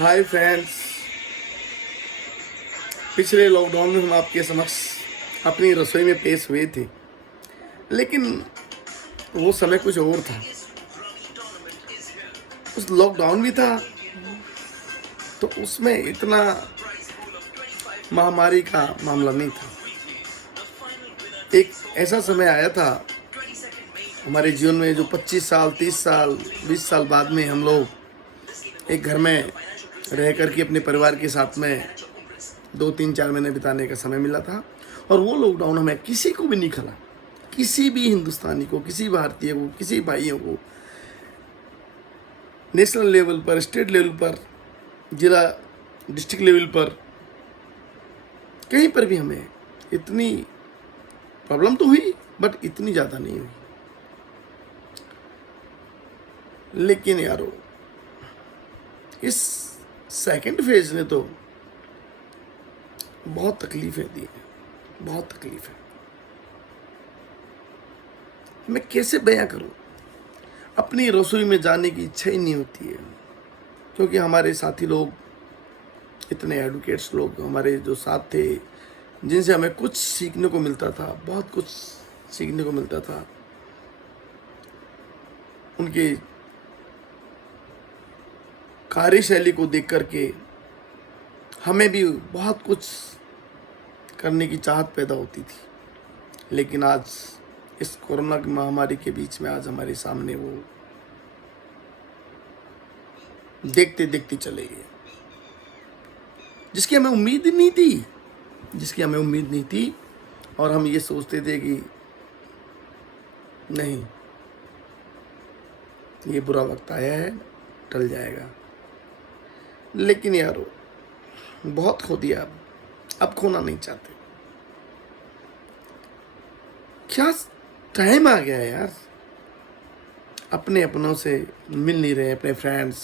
Hi friends. पिछले lockdown में हम आपके समक्ष अपनी रसोई में पेश हुए थे, लेकिन वो समय कुछ और था। उस लॉकडाउन भी था तो उसमें इतना महामारी का मामला नहीं था। एक ऐसा समय आया था हमारे जीवन में जो 25 साल 30 साल 20 साल बाद में हम लोग एक घर में रह कर के अपने परिवार के साथ में 2 3 4 महीने बिताने का समय मिला था। और वो लॉकडाउन हमें किसी को भी नहीं खला, किसी भी हिंदुस्तानी को, किसी भारतीय को, किसी भाइयों को, नेशनल लेवल पर, स्टेट लेवल पर, जिला डिस्ट्रिक्ट लेवल पर, कहीं पर भी हमें इतनी प्रॉब्लम तो हुई बट इतनी ज़्यादा नहीं हुई। लेकिन यारो इस सेकंड फेज ने तो बहुत तकलीफें दी हैं, बहुत तकलीफें। मैं कैसे बयां करूं, अपनी रसोई में जाने की इच्छा ही नहीं होती है, क्योंकि हमारे साथी लोग इतने एडुकेट्स लोग हमारे जो साथ थे, जिनसे हमें कुछ सीखने को मिलता था, बहुत कुछ सीखने को मिलता था। उनके कार्यशैली को देख करके हमें भी बहुत कुछ करने की चाहत पैदा होती थी। लेकिन आज इस कोरोना की महामारी के बीच में आज हमारे सामने वो देखते देखते चले गए, जिसकी हमें उम्मीद नहीं थी, जिसकी हमें उम्मीद नहीं थी। और हम ये सोचते थे कि नहीं, ये बुरा वक्त आया है, टल जाएगा। लेकिन यारो बहुत खो दिया, अब खोना नहीं चाहते। क्या टाइम आ गया है यार, अपने अपनों से मिल नहीं रहे, अपने फ्रेंड्स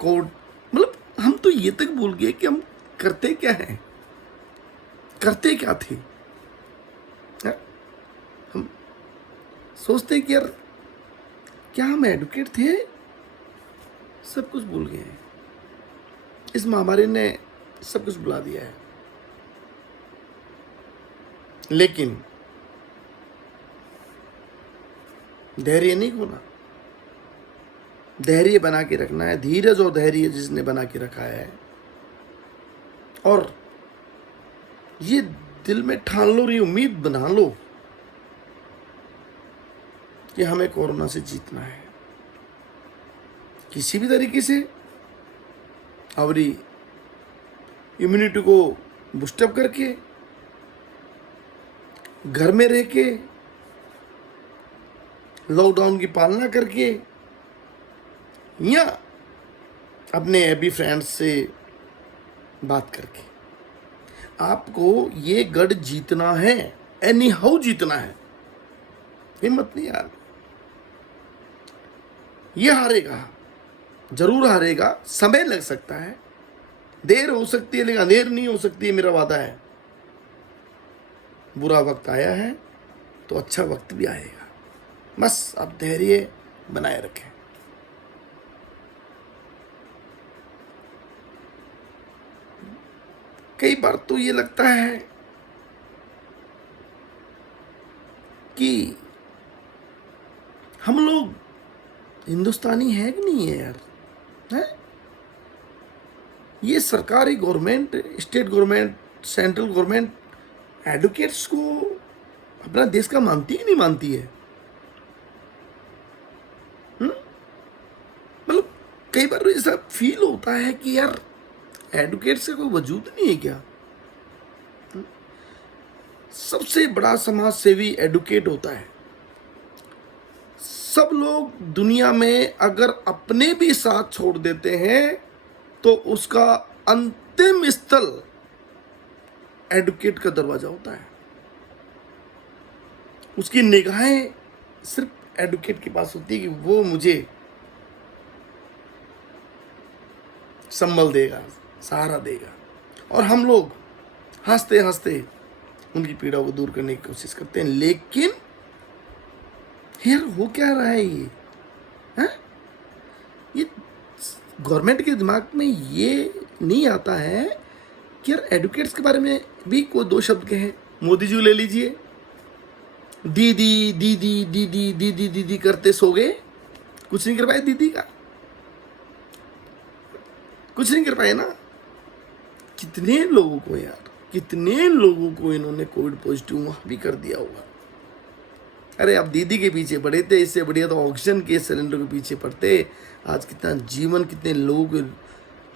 कोड, मतलब हम तो ये तक भूल गए कि हम करते क्या हैं, करते क्या थे। हम सोचते कि यार क्या हम एडुकेट थे, सब कुछ भूल गए हैं। इस महामारी ने सब कुछ भुला दिया है। लेकिन धैर्य नहीं खोना, धैर्य बना के रखना है। धीरज और धैर्य जिसने बना के रखा है, और ये दिल में ठान लो, ये उम्मीद बना लो कि हमें कोरोना से जीतना है किसी भी तरीके से। हमारी इम्यूनिटी को बूस्टअप करके, घर में रह के, लॉकडाउन की पालना करके, या अपने एबी फ्रेंड्स से बात करके। आपको ये गढ़ जीतना है, एनी हाउ जीतना है। हिम्मत नहीं यार, ये हारेगा, जरूर हारेगा। समय लग सकता है, देर हो सकती है, लेकिन अंधेर नहीं हो सकती है, मेरा वादा है। बुरा वक्त आया है तो अच्छा वक्त भी आएगा, बस आप धैर्य बनाए रखें। कई बार तो ये लगता है कि हम लोग हिंदुस्तानी है कि नहीं है यार, है? ये सरकारी government, state government, central government educates को अपना देश का मानती ही नहीं मानती है। मतलब कई बार ऐसा फील होता है कि यार एडुकेट्स का कोई वजूद नहीं है क्या? सबसे बड़ा समाज सेवी एडुकेट होता है। सब लोग दुनिया में अगर अपने भी साथ छोड़ देते हैं तो उसका अंतिम स्थल एडुकेट का दरवाजा होता है। उसकी निगाहें सिर्फ एडुकेट के पास होती है कि वो मुझे संभल देगा, सहारा देगा। और हम लोग हंसते हंसते उनकी पीड़ा को दूर करने की कोशिश करते हैं। लेकिन यार हो क्या रहा है ये, है? ये गवर्नमेंट के दिमाग में ये नहीं आता है कि यार एडवोकेट्स के बारे में भी कोई दो शब्द कहे। मोदी जी ले लीजिए, दीदी दीदी दीदी दीदी दीदी करते सो गए, कुछ नहीं कर पाए दीदी का, कुछ नहीं कर पाए ना। कितने लोगों को यार, कितने लोगों को इन्होंने कोविड पॉजिटिव वहां भी कर दिया होगा। अरे आप दीदी के पीछे पड़े थे, इससे बढ़िया तो ऑक्सीजन के सिलेंडर के पीछे पड़ते। आज कितना जीवन, कितने लोगों को,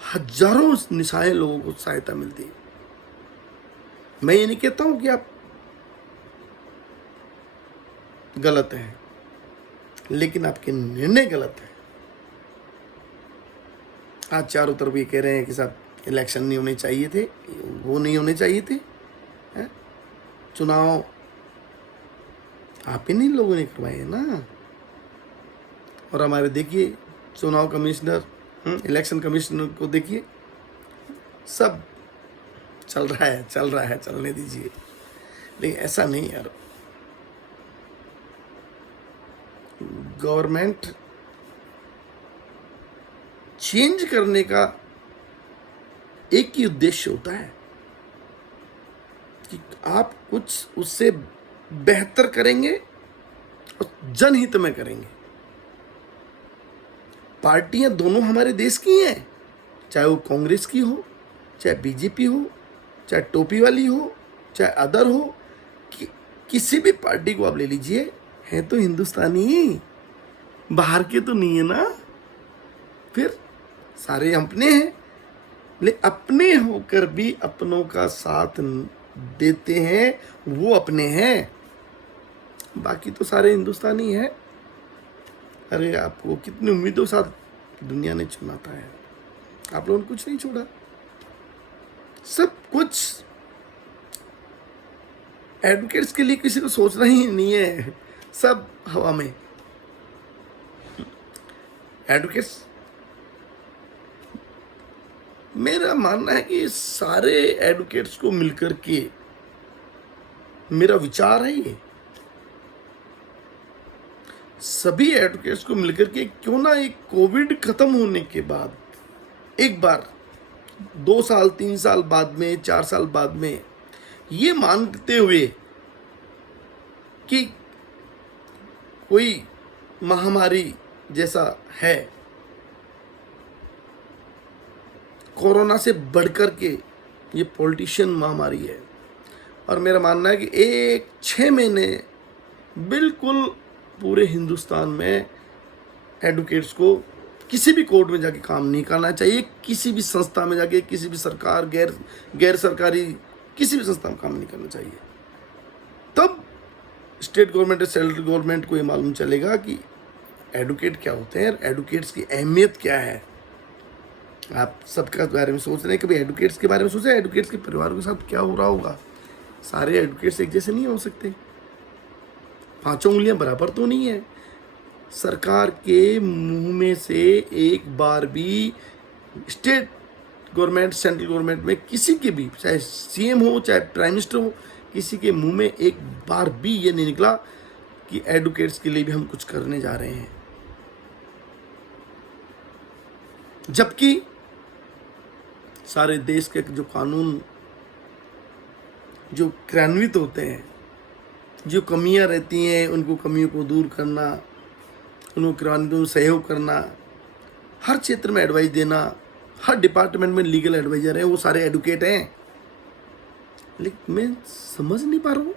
हजारों निशाएं लोगों को सहायता मिलती है। मैं ये नहीं कहता हूं कि आप गलत हैं, लेकिन आपके निर्णय गलत है। आज चारों तरफ ये कह रहे हैं कि साहब इलेक्शन नहीं होने चाहिए थे, वो नहीं होने चाहिए थे, चुनाव आप ही नहीं लोगों ने करवाए हैं ना। और हमारे देखिए चुनाव कमिश्नर, इलेक्शन कमिश्नर को देखिए, सब चल रहा है, चलने दीजिए। लेकिन ऐसा नहीं यार, गवर्नमेंट चेंज करने का एक ही उद्देश्य होता है कि आप कुछ उससे बेहतर करेंगे और जनहित में करेंगे। पार्टियां दोनों हमारे देश की हैं, चाहे वो कांग्रेस की हो, चाहे बीजेपी हो, चाहे टोपी वाली हो, चाहे अदर हो, किसी भी पार्टी को आप ले लीजिए, है तो हिंदुस्तानी, बाहर के तो नहीं है ना। फिर सारे अपने हैं, लेकिन अपने होकर भी अपनों का साथ देते हैं, वो अपने हैं, बाकी तो सारे हिंदुस्तानी हैं। अरे आपको कितनी उम्मीदों के साथ दुनिया ने चुना था है, आप लोगों ने कुछ नहीं छोड़ा, सब कुछ एडवोकेट्स के लिए किसी को सोचना ही नहीं है, सब हवा में। एडवोकेट्स, मेरा मानना है कि सारे एडवोकेट्स को मिलकर के, मेरा विचार है ये, सभी एडवोकेट्स को मिलकर के क्यों ना एक कोविड खत्म होने के बाद एक बार 2 साल 3 साल बाद में, 4 साल बाद में, ये मानते हुए कि कोई महामारी जैसा है, कोरोना से बढ़कर के ये पॉलिटिशियन महामारी है, और मेरा मानना है कि 6 महीने बिल्कुल पूरे हिंदुस्तान में एडवोकेट्स को किसी भी कोर्ट में जाके काम नहीं करना चाहिए, किसी भी संस्था में जाके, किसी भी सरकार गैर सरकारी किसी भी संस्था में काम नहीं करना चाहिए। तब स्टेट गवर्नमेंट और सेंट्रल गवर्नमेंट को ये मालूम चलेगा कि एडवोकेट क्या होते हैं, एडवोकेट्स की अहमियत क्या है। आप सबका बारे में सोच रहे हैं, कभी एडवोकेट्स के बारे में सोचे, एडवोकेट्स के परिवार के साथ क्या हो रहा होगा। सारे एडवोकेट्स एक जैसे नहीं हो सकते, 5 उंगलियां बराबर तो नहीं है। सरकार के मुंह में से एक बार भी स्टेट गवर्नमेंट, सेंट्रल गवर्नमेंट में किसी के भी, चाहे सीएम हो, चाहे प्राइम मिनिस्टर हो, किसी के मुंह में एक बार भी ये नहीं निकला कि एडवोकेट्स के लिए भी हम कुछ करने जा रहे हैं। जबकि सारे देश के जो कानून जो क्रियान्वित होते हैं, जो कमियां रहती हैं, उनको कमियों को दूर करना, उनको क्रियान्वित में सहयोग करना, हर क्षेत्र में एडवाइस देना, हर डिपार्टमेंट में लीगल एडवाइजर हैं, वो सारे एडवोकेट हैं। लेकिन मैं समझ नहीं पा रहा हूँ,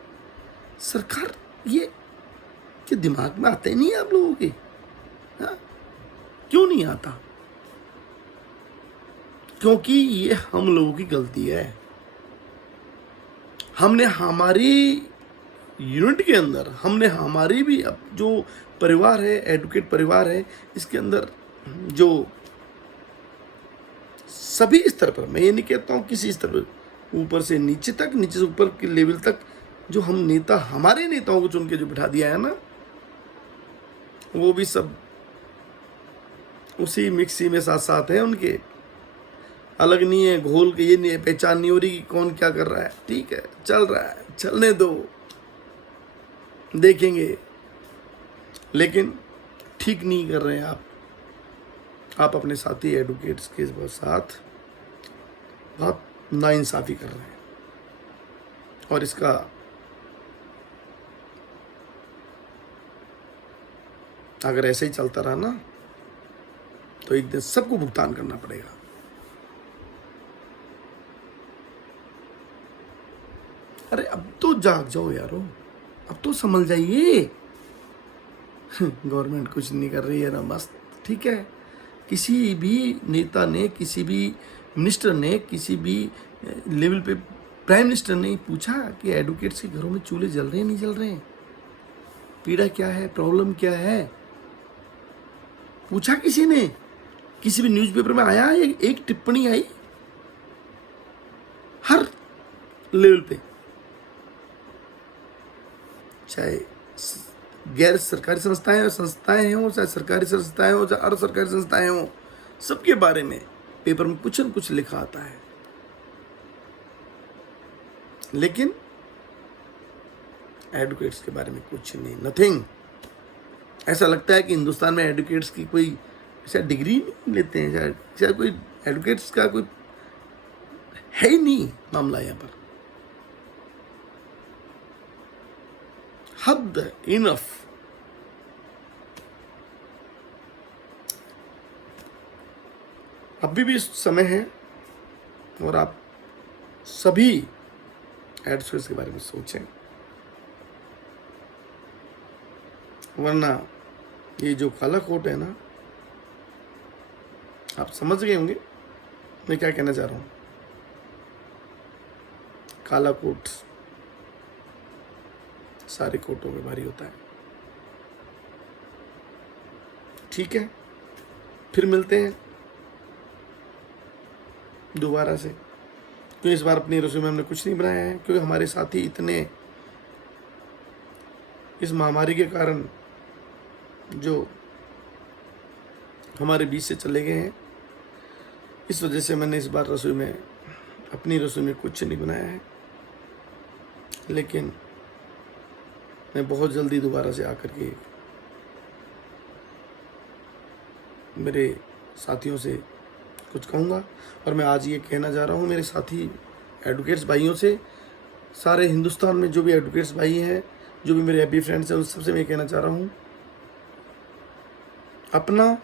सरकार ये कि दिमाग में आता ही नहीं है आप लोगों के, हाँ? क्यों नहीं आता? क्योंकि ये हम लोगों की गलती है। हमने हमारी यूनिट के अंदर, हमने हमारी भी अब जो परिवार है, एडवोकेट परिवार है, इसके अंदर जो सभी स्तर पर, मैं ये नहीं कहता हूँ किसी स्तर पर, ऊपर से नीचे तक, नीचे से ऊपर के लेवल तक, जो हम नेता, हमारे नेताओं को चुन के जो बिठा दिया है ना, वो भी सब उसी मिक्सी में साथ साथ हैं उनके, अलग नहीं है, घोल के ये नहीं है, पहचान नहीं हो रही कि कौन क्या कर रहा है। ठीक है, चल रहा है, चलने दो, देखेंगे। लेकिन ठीक नहीं कर रहे हैं आप, आप अपने साथी एडवोकेट्स के साथ बहुत नाइंसाफ़ी कर रहे हैं, और इसका अगर ऐसे ही चलता रहा ना तो एक दिन सबको भुगतान करना पड़ेगा। अरे अब तो जाग जाओ यारो, अब तो समझ जाइए। गवर्नमेंट कुछ नहीं कर रही है ना, बस ठीक है। किसी भी नेता ने, किसी भी मिनिस्टर ने, किसी भी लेवल पे प्राइम मिनिस्टर ने पूछा कि एडवोकेट्स के घरों में चूल्हे जल रहे हैं नहीं जल रहे हैं, पीड़ा क्या है, प्रॉब्लम क्या है? पूछा किसी ने? किसी भी न्यूज़पेपर में आया? एक टिप्पणी आई? हर लेवल पे, चाहे गैर सरकारी संस्थाएं हों, चाहे सरकारी संस्थाएं हों, चाहे अर्ध सरकारी संस्थाएं हों, सबके बारे में पेपर में कुछ न कुछ लिखा आता है। लेकिन एडवोकेट्स के बारे में कुछ नहीं, नथिंग। ऐसा लगता है कि हिंदुस्तान में एडवोकेट्स की कोई शायद डिग्री नहीं लेते हैं, शायद कोई एडवोकेट्स का कोई है ही नहीं मामला यहाँ पर। हद, इनफ। अभी भी समय है और आप सभी एडवोकेट्स के बारे में सोचें, वरना ये जो काला कोट है ना, आप समझ गए होंगे मैं क्या कहना चाह रहा हूँ। काला कोट सारे कोटों में भारी होता है। ठीक है, फिर मिलते हैं दोबारा से। तो इस बार अपनी रसोई में हमने कुछ नहीं बनाया है, क्योंकि हमारे साथी इतने इस महामारी के कारण जो हमारे बीच से चले गए हैं, इस वजह से मैंने इस बार रसोई में, अपनी रसोई में कुछ नहीं बनाया है। लेकिन मैं बहुत जल्दी दोबारा से आकर के मेरे साथियों से कुछ कहूँगा। और मैं आज ये कहना जा रहा हूँ मेरे साथी एडवोकेट्स भाइयों से, सारे हिंदुस्तान में जो भी एडवोकेट्स भाई हैं, जो भी मेरे हैप्पी फ्रेंड्स हैं, उन सबसे मैं कहना चाह रहा हूँ, अपना,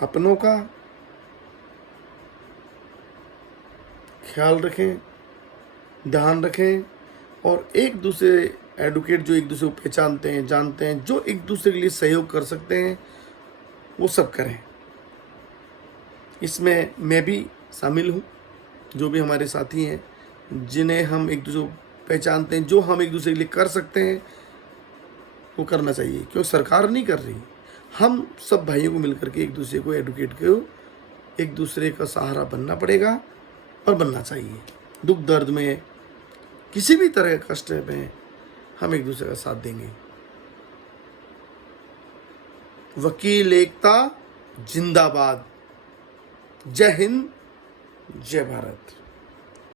अपनों का ख्याल रखें, ध्यान रखें, और एक दूसरे एडवोकेट जो एक दूसरे को पहचानते हैं, जानते हैं, जो एक दूसरे के लिए सहयोग कर सकते हैं, वो सब करें। इसमें मैं भी शामिल हूँ। जो भी हमारे साथी हैं, जिन्हें हम एक दूसरे को पहचानते हैं, जो हम एक दूसरे के लिए कर सकते हैं, वो करना चाहिए। क्योंकि सरकार नहीं कर रही, हम सब भाइयों को मिलकर के एक दूसरे को, एडवोकेट को, एक दूसरे का सहारा बनना पड़ेगा और बनना चाहिए। दुख दर्द में, किसी भी तरह के कष्ट में हम एक दूसरे का साथ देंगे। वकील एकता जिंदाबाद। जय हिंद, जय भारत।